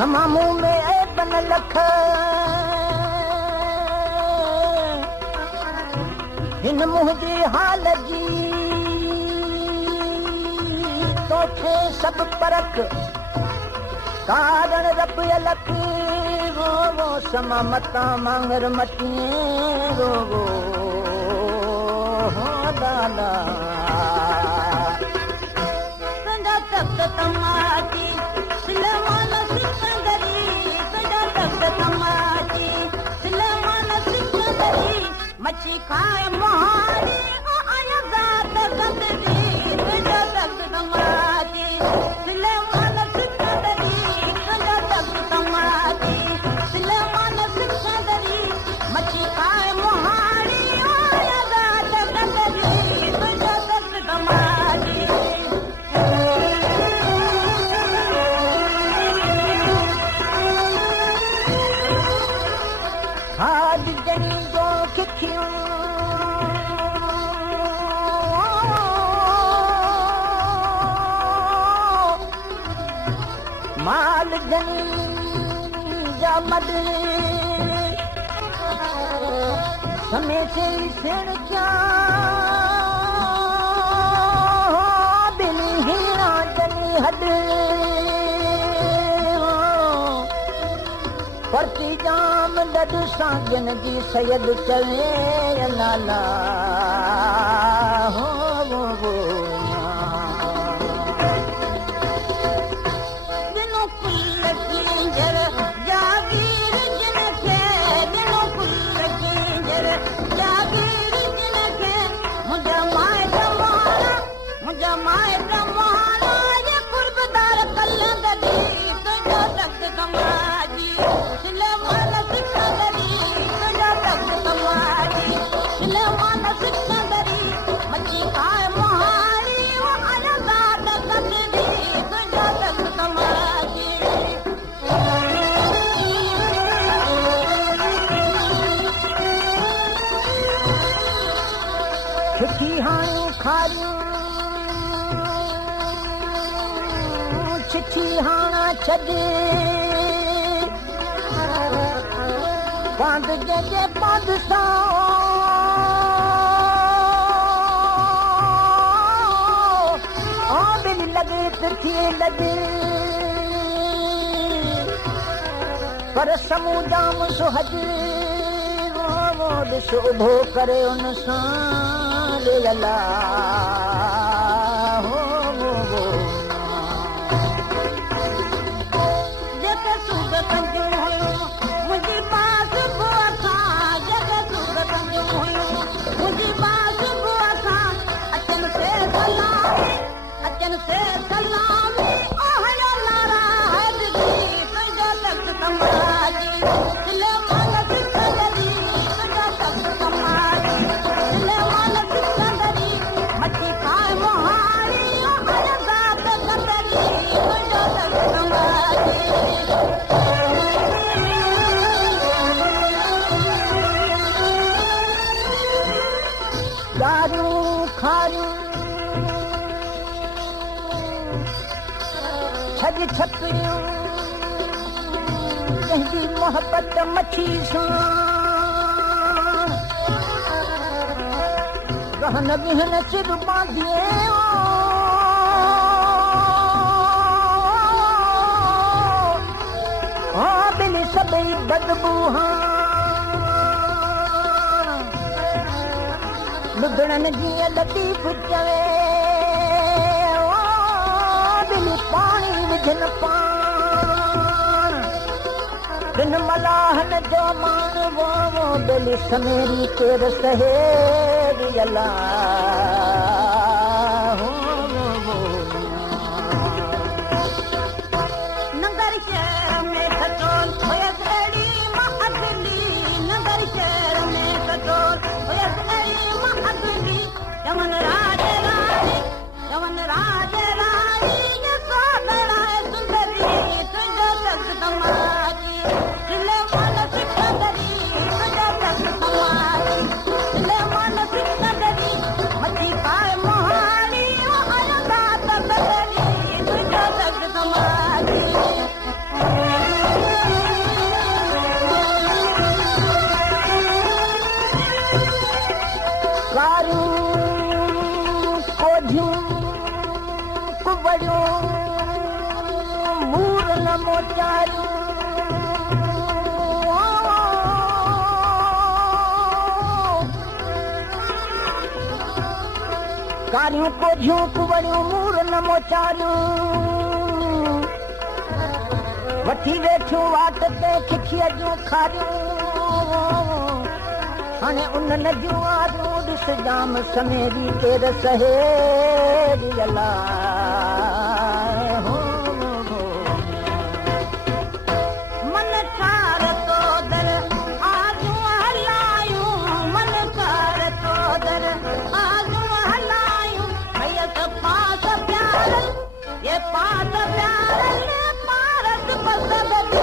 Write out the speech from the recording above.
समामूं में ऐबन लख हिन मुंहिंजी हाल जी तोखे सभु परख कारण रब अलख वो समा मता मांगर मटिए वो हो लाला संजा तख्त तमाची सिलमान सिकंदरी संजा तख्त तमाची सिलमान सिकंदरी मच्छी खाए मोहारी आया जात गंदगी संजा तख्त तमाची सिलमान सिकंदरी संजा तख्त तमाची सिलमान सिकंदरी मच्छी खाए मोहारी आया जात गंदगी संजा तख्त तमाची हाथ जनी जो खिखियों माल जनी जा मद समय से सिर क्या बिनी हीरा जनी हद परती जाम लड साजन जी सैयद चवे नाला हो दिनो कुल किंजर जागीर जिन के दिनो कुल किंजर जागीर जिन के मुझा माए कमाला ये कुर्बदार कलंदरी तुझो तख्त कमाजी सिलमान सिकंदरी तुझो तख्त कमाजी सिलमान सिकंदरी मच्छी खाए मोहारी वो आया जात गंदगी तुझो तख्त कमाजी छिठी हाणी खारियूं चिठी हाणा छॾे बांध जंहिंजे बांध सां बिन लॻे त थिए लॻे पर समूं जाम सुहज ॾिस उभो करे उन सां लला छॾ छपियूं कंहिंजी मोहबत मच्छी सां गहन विहन सिर बांधिए बिन सभई बदबू लुधड़नि जीअं लतीफ़ चवे पाणी विझन पाण बिन मलाहन जो मान वो दिलि समेरी केर सहेरी अला नगर शहर में खटोल हुयसि अहिड़ी मां अगली नगर शहर में खटोल हुयसि अहिड़ी मां अगली चवनि राज रानी चवनि राज रानी मच्छी खाए नमो चारू कारियूं कोझियूं कुवरियूं मूर नमो चारू वठी वेठियूं वाट ते खिखीअ जूं खारियूं हाणे उन्हनि जूं आरियूं ॾिस जाम समेरी केर सहेड़ी अलाए मन कार तो दर आजूं हलायूं मन कार तो दर आजूं हलायूं भैया पास प्यार ये पास प्यार पारस पसंद